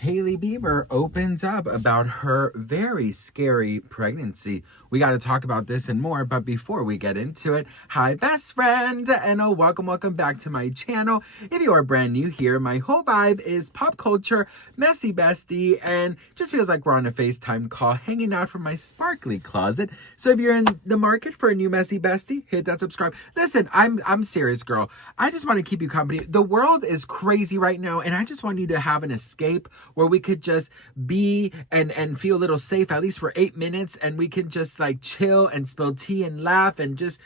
Hailey Bieber opens up about her very scary pregnancy. We got to talk about this and more, but before we get into it, hi best friend, and welcome back to my channel. If you are brand new here, my whole vibe is pop culture, messy bestie, and just feels like we're on a FaceTime call hanging out from my sparkly closet. So if you're in the market for a new messy bestie, hit that subscribe. Listen, I'm serious, girl. I just want to keep you company. The world is crazy right now, and I just want you to have an escape where we could just be and feel a little safe, at least for 8 minutes, and we can just like chill and spill tea and laugh and just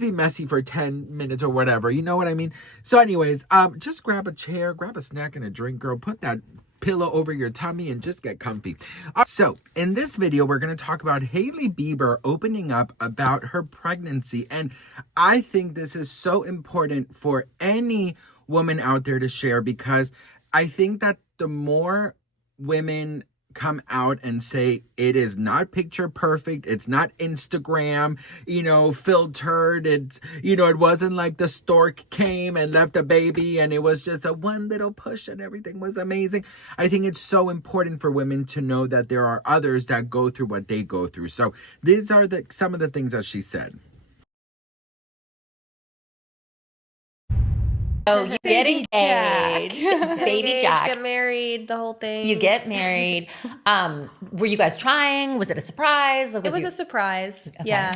be messy for 10 minutes or whatever. You know what I mean? So anyways, just grab a chair, grab a snack and a drink, girl. Put that pillow over your tummy and just get comfy. So in this video, we're going to talk about Hailey Bieber opening up about her pregnancy. And I think this is so important for any woman out there to share, because I think that the more women come out and say it is not picture perfect, it's not Instagram, filtered, it's, it wasn't like the stork came and left a baby and it was just a one little push and everything was amazing. I think it's so important for women to know that there are others that go through what they go through. So these are some of the things that she said. Oh, you get engaged, baby Jack. Get married, the whole thing. You get married. Were you guys trying? Was it a surprise? It was a surprise. Okay. Yeah.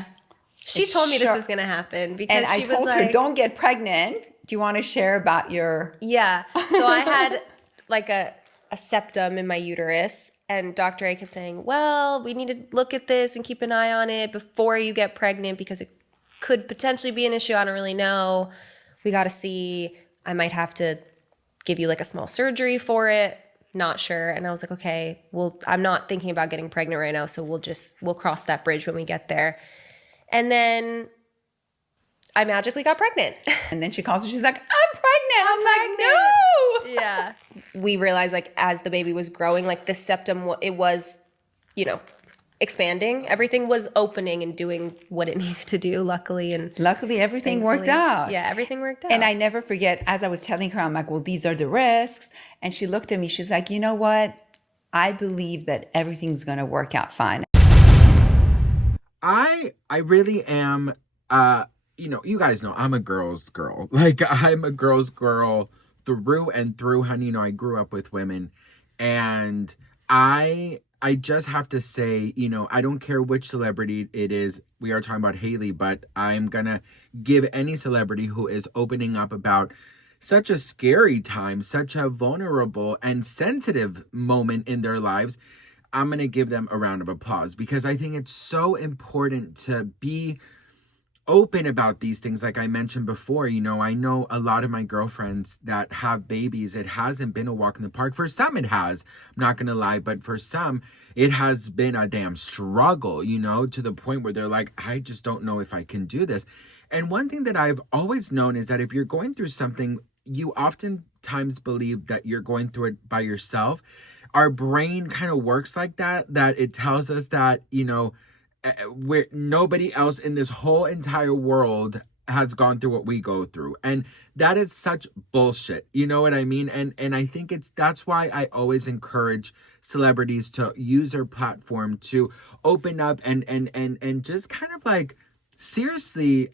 She told me this was going to happen because and I told her, don't get pregnant. Do you want to share about your... Yeah. So I had like a septum in my uterus, and Dr. A kept saying, well, we need to look at this and keep an eye on it before you get pregnant because it could potentially be an issue. I don't really know. We got to see. I might have to give you like a small surgery for it. Not sure. And I was like, okay, well, I'm not thinking about getting pregnant right now. So we'll cross that bridge when we get there. And then I magically got pregnant. And then she calls and she's like, I'm pregnant. I'm like, no. Yeah. We realized like as the baby was growing, like the septum, it was, expanding. Everything was opening and doing what it needed to do, luckily. And luckily, everything worked out. Yeah, everything worked out. And I never forget, as I was telling her, I'm like, well, these are the risks. And she looked at me. She's like, you know what? I believe that everything's going to work out fine. I really am, you guys know I'm a girl's girl. Like, I'm a girl's girl through and through, honey. I grew up with women. And I just have to say, I don't care which celebrity it is. We are talking about Hailey, but I'm going to give any celebrity who is opening up about such a scary time, such a vulnerable and sensitive moment in their lives, I'm going to give them a round of applause, because I think it's so important to be open about these things. Like I mentioned before, I know a lot of my girlfriends that have babies. It hasn't been a walk in the park. For some it has, I'm not gonna lie, but for some it has been a damn struggle, to the point where they're like, I just don't know if I can do this. And one thing that I've always known is that if you're going through something, you oftentimes believe that you're going through it by yourself. Our brain kind of works like that it tells us that, where nobody else in this whole entire world has gone through what we go through. And that is such bullshit. You know what I mean? And I think that's why I always encourage celebrities to use their platform to open up and just kind of like seriously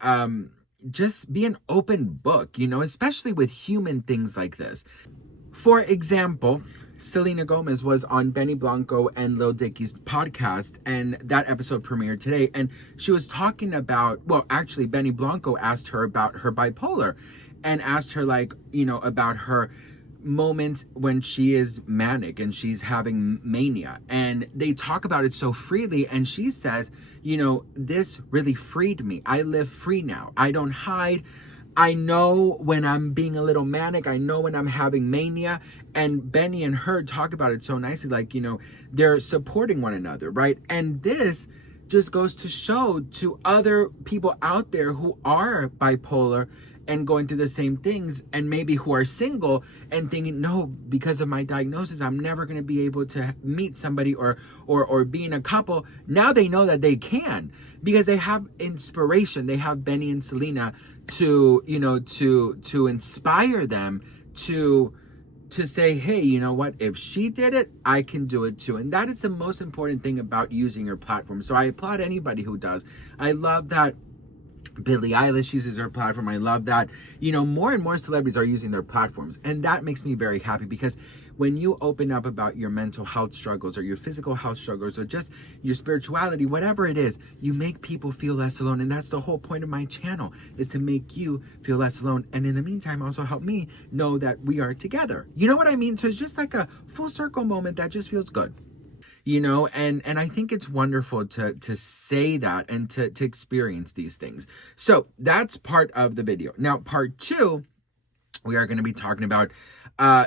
just be an open book, especially with human things like this. For example, Selena Gomez was on Benny Blanco and Lil Dicky's podcast, and that episode premiered today. And she was talking about, well, actually, Benny Blanco asked her about her bipolar and asked her, about her moments when she is manic and she's having mania. And they talk about it so freely. And she says, this really freed me. I live free now. I don't hide. I know when I'm being a little manic. I know when I'm having mania. And Benny and her talk about it so nicely, like, they're supporting one another, right? And this just goes to show to other people out there who are bipolar and going through the same things, and maybe who are single and thinking, no, because of my diagnosis, I'm never going to be able to meet somebody or be in a couple. Now they know that they can, because they have inspiration. They have Benny and Selena to inspire them to to say, hey, you know what? If she did it, I can do it too. And that is the most important thing about using your platform. So I applaud anybody who does. I love that Billie Eilish uses her platform. I love that, more and more celebrities are using their platforms. And that makes me very happy, because when you open up about your mental health struggles or your physical health struggles or just your spirituality, whatever it is, you make people feel less alone. And that's the whole point of my channel, is to make you feel less alone. And in the meantime, also help me know that we are together. You know what I mean? So it's just like a full circle moment that just feels good. And I think it's wonderful to say that and to experience these things. So that's part of the video. Now, part 2, we are going to be talking about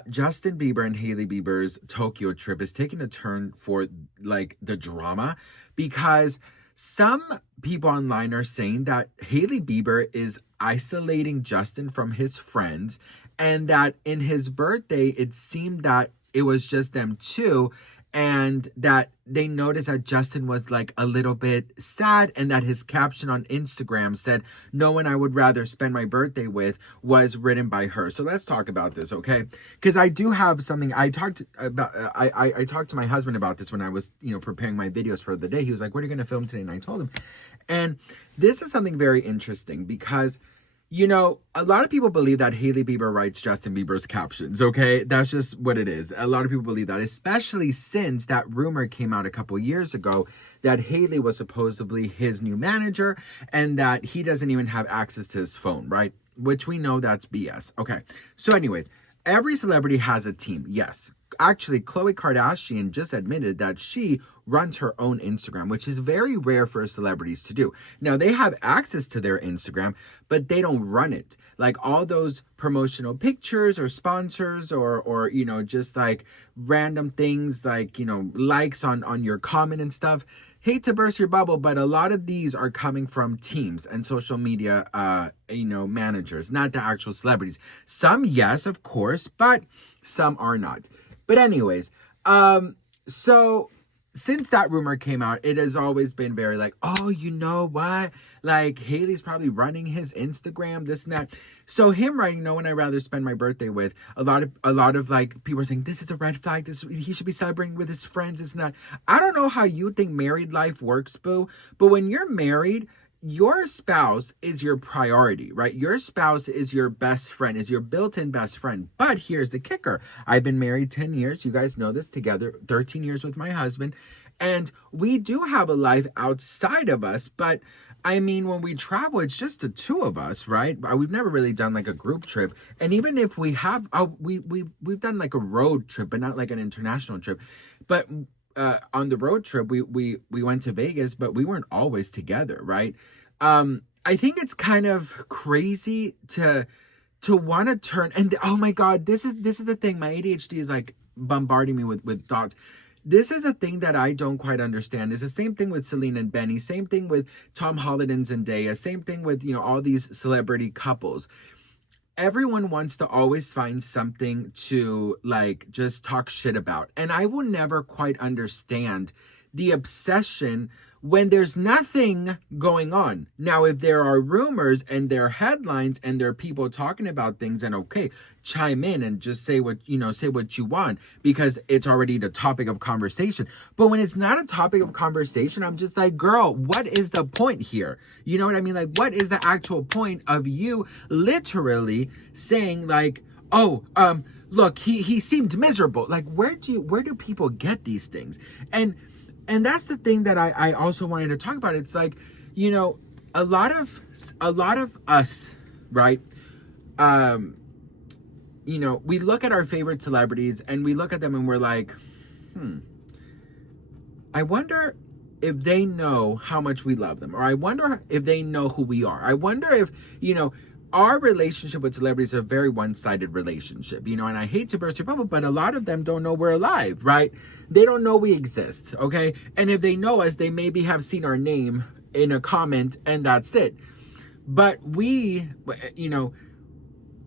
Justin Bieber and Hailey Bieber's Tokyo trip is taking a turn for like the drama, because some people online are saying that Hailey Bieber is isolating Justin from his friends, and that in his birthday, it seemed that it was just them two, and that they noticed that Justin was like a little bit sad, and that his caption on Instagram said, "No one I would rather spend my birthday with," was written by her. So let's talk about this, okay? Because I do have something I talked about. I talked to my husband about this when I was, preparing my videos for the day. He was like, "What are you going to film today?" And I told him. And this is something very interesting, because a lot of people believe that Hailey Bieber writes Justin Bieber's captions, okay? That's just what it is. A lot of people believe that, especially since that rumor came out a couple years ago that Hailey was supposedly his new manager and that he doesn't even have access to his phone, right? Which we know that's BS. Okay, so anyways, every celebrity has a team, yes. Actually, Khloe Kardashian just admitted that she runs her own Instagram, which is very rare for celebrities to do. Now, they have access to their Instagram, but they don't run it. Like all those promotional pictures or sponsors or just like random things like, likes on your comment and stuff. Hate to burst your bubble, but a lot of these are coming from teams and social media, managers, not the actual celebrities. Some, yes, of course, but some are not. But anyways, so since that rumor came out, it has always been very like, oh, you know what? Like Hailey's probably running his Instagram, this and that. So him writing "No one I'd rather spend my birthday with," a lot of like people are saying this is a red flag. He should be celebrating with his friends, this and that. I don't know how you think married life works, boo, but when you're married, your spouse is your priority, right? Your spouse is your best friend, is your built-in best friend. But here's the kicker. I've been married 10 years. You guys know this, together 13 years with my husband. And we do have a life outside of us. But I mean, when we travel, it's just the two of us, right? We've never really done like a group trip. And even if we have, we've done like a road trip, but not like an international trip. But on the road trip, we went to Vegas, but we weren't always together, right? I think it's kind of crazy to want to turn, and oh my God, this is the thing. My ADHD is like bombarding me with thoughts. This is a thing that I don't quite understand. It's the same thing with Selena and Benny, same thing with Tom Holland and Zendaya, same thing with, all these celebrity couples. Everyone wants to always find something to like just talk shit about. And I will never quite understand the obsession when there's nothing going on. Now, if there are rumors and there are headlines and there are people talking about things, then okay, chime in and just say what you want, because it's already the topic of conversation. But when it's not a topic of conversation, I'm just like, girl, what is the point here? You know what I mean? Like, what is the actual point of you literally saying like, oh, look, he seemed miserable. Like, where do people get these things? And that's the thing that I also wanted to talk about. It's like, a lot of us, right? We look at our favorite celebrities and we look at them and we're like, I wonder if they know how much we love them, or I wonder if they know who we are. I wonder if, our relationship with celebrities is a very one-sided relationship, and I hate to burst your bubble, but a lot of them don't know we're alive, right? They don't know we exist, okay? And if they know us, they maybe have seen our name in a comment and that's it. But we,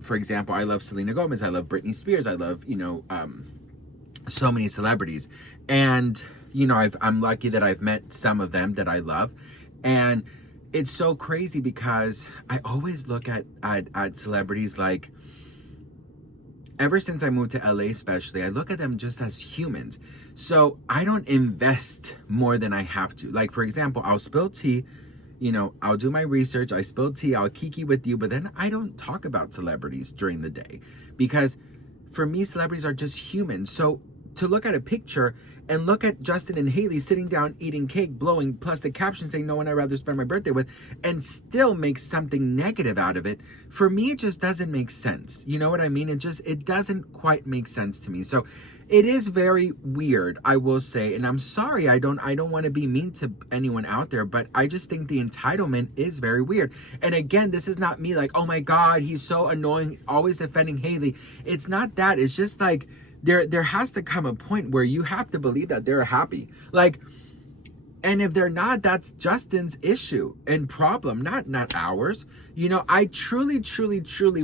for example, I love Selena Gomez, I love Britney Spears, I love, so many celebrities. And, I'm lucky that I've met some of them that I love. And it's so crazy because I always look at celebrities like ever since I moved to LA, especially, I look at them just as humans. So I don't invest more than I have to. Like, for example, I'll spill tea, I'll do my research, I spill tea, I'll kiki with you, but then I don't talk about celebrities during the day because for me, celebrities are just humans. So to look at a picture and look at Justin and Hailey sitting down eating cake, blowing, plus the caption saying no one I'd rather spend my birthday with, and still make something negative out of it, for me it just doesn't make sense. You know what I mean? It doesn't quite make sense to me. So it is very weird, I will say, and I'm sorry, I don't want to be mean to anyone out there, but I just think the entitlement is very weird. And again, this is not me like, oh my God, he's so annoying, always defending Hailey. It's not that. It's just like there has to come a point where you have to believe that they're happy. Like, and if they're not, that's Justin's issue and problem, not ours. I truly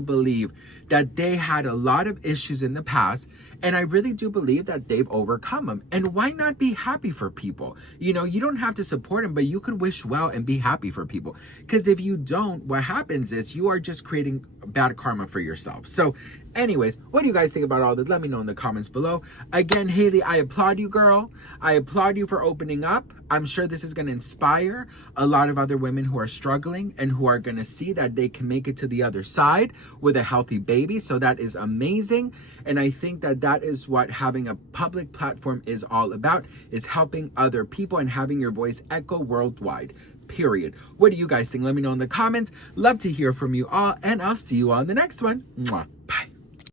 believe that they had a lot of issues in the past, and I really do believe that they've overcome them. And why not be happy for people? You don't have to support them, but you could wish well and be happy for people. Because if you don't, what happens is you are just creating bad karma for yourself. So anyways, what do you guys think about all this? Let me know in the comments below. Again, Hailey, I applaud you, girl. I applaud you for opening up. I'm sure this is going to inspire a lot of other women who are struggling and who are going to see that they can make it to the other side with a healthy baby. So that is amazing. And I think that is what having a public platform is all about, is helping other people and having your voice echo worldwide. Period. What do you guys think? Let me know in the comments. Love to hear from you all, and I'll see you all in the next one. Mwah. Bye.